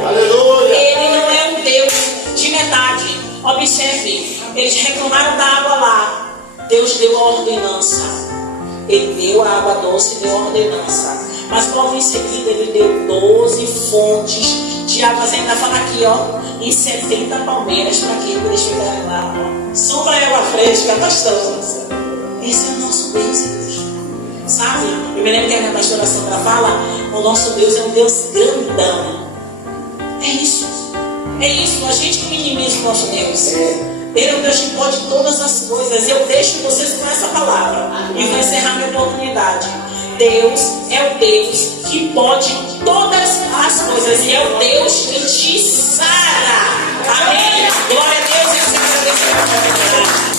Aleluia. Ele não é um Deus de metade. Observe, eles reclamaram da água lá. Deus deu a ordenança. Ele deu a água doce e deu a ordenança. Mas logo em seguida ele deu 12 fontes de águas. Ainda fala aqui, ó, em 70 palmeiras para que eles chegarem lá. Sombra e água fresca, pastor. Esse é o nosso Deus, Deus. Sabe? Eu me lembro que a pastora Sandra fala: o nosso Deus é um Deus grandão. É isso. É isso. A gente que minimiza o nosso Deus. Ele é um Deus que pode todas as coisas. Eu deixo vocês com essa palavra e vou encerrar minha oportunidade. Deus é o Deus que pode todas as coisas e é o Deus que te sara. Amém? Glória a Deus e eu te agradeço.